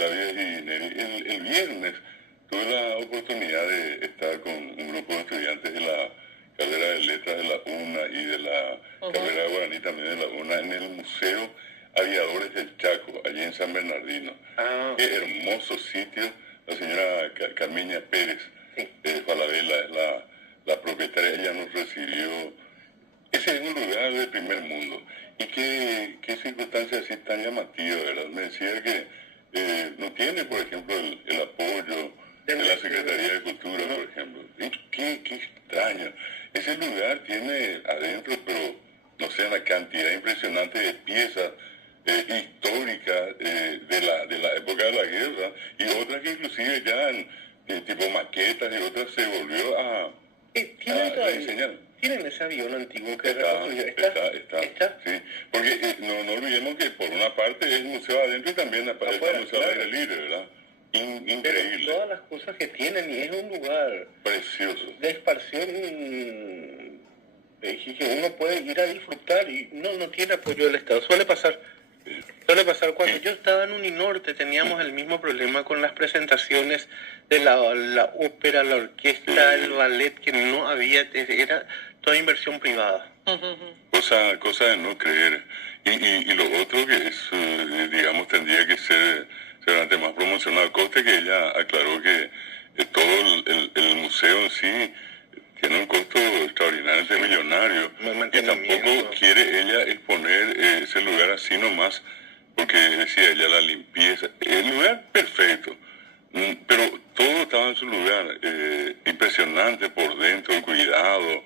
Flavia y Neri. El viernes tuve la oportunidad de estar con un grupo de estudiantes de la carrera de letras de la UNA y de la carrera de guaraní también de la UNA en el Museo Aviadores del Chaco, allí en San Bernardino. Qué hermoso sitio. La señora Carmeña Pérez, Falabella, es la propietaria, ella nos recibió. Ese es un lugar de primer mundo. Y qué circunstancias así tan llamativas, ¿verdad? Me decía que no tiene, por ejemplo, el apoyo de la Secretaría de Cultura, por ejemplo. Qué extraño. Ese lugar tiene adentro, pero no sé, una cantidad impresionante de piezas históricas de la época de la guerra y otras que inclusive ya tipo maquetas y otras se volvió a rediseñar. ¿Tienen ese avión antiguo que está? Sí, porque no olvidemos que por una parte es museo adentro y también está el museo al aire libre, ¿verdad? Increíble. Pero todas las cosas que tienen, y es un lugar precioso de esparción que uno puede ir a disfrutar y no tiene apoyo del Estado. Suele pasar cuando yo estaba en Uninorte teníamos el mismo problema con las presentaciones de la ópera, la orquesta, el ballet, que no había, era toda inversión privada. Cosa de no creer. Y lo otro que es, digamos, tendría que ser seguramente más promocionado. Coste que ella aclaró que todo el museo en sí tiene un costo extraordinariamente millonario y tampoco quiere ella exponer ese lugar así nomás, porque decía ella la limpieza, el lugar perfecto, pero todo estaba en su lugar, impresionante por dentro, el cuidado,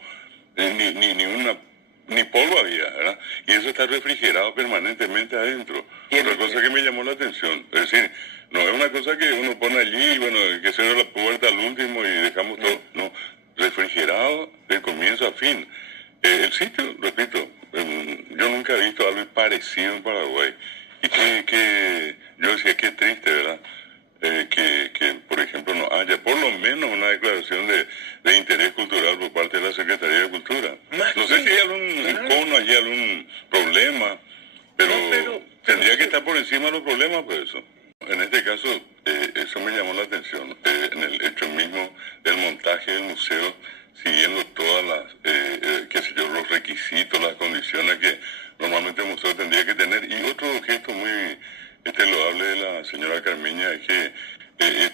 ni polvo había, ¿verdad? Y eso está refrigerado permanentemente adentro. Otra cosa que me llamó la atención, es decir, no es una cosa que uno pone allí, bueno, que cierra la puerta al último y dejamos todo, no, refrigerado de comienzo a fin. El sitio, repito, yo nunca he visto algo parecido en Paraguay. Y que yo decía que triste, ¿verdad? Que, por ejemplo, no haya por lo menos una declaración de interés cultural por parte de la Secretaría de Cultura. No sé si hay algún icono allí, algún problema, pero tendría que estar por encima de los problemas, por eso. En este caso, eso me llamó la atención, en el hecho mismo del montaje del museo, siguiendo todas las, qué sé yo, los requisitos, las condiciones que normalmente el museo tendría que tener. Y otro gesto muy loable de la señora Carmeña es que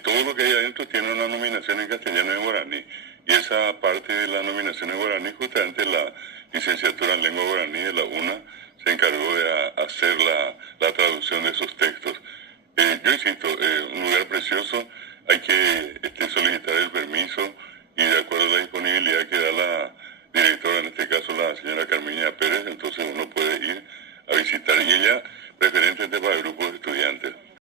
todo lo que hay adentro tiene una nominación en castellano y en guaraní. Y esa parte de la nominación en guaraní, justamente la licenciatura en lengua guaraní de la UNA se encargó de hacer la traducción de esos textos. Yo insisto, un lugar precioso, hay que solicitar el permiso y de acuerdo a la disponibilidad que da la directora, en este caso la señora Carmeña Pérez, entonces uno puede ir a visitar y ella preferentemente para grupos de estudiantes.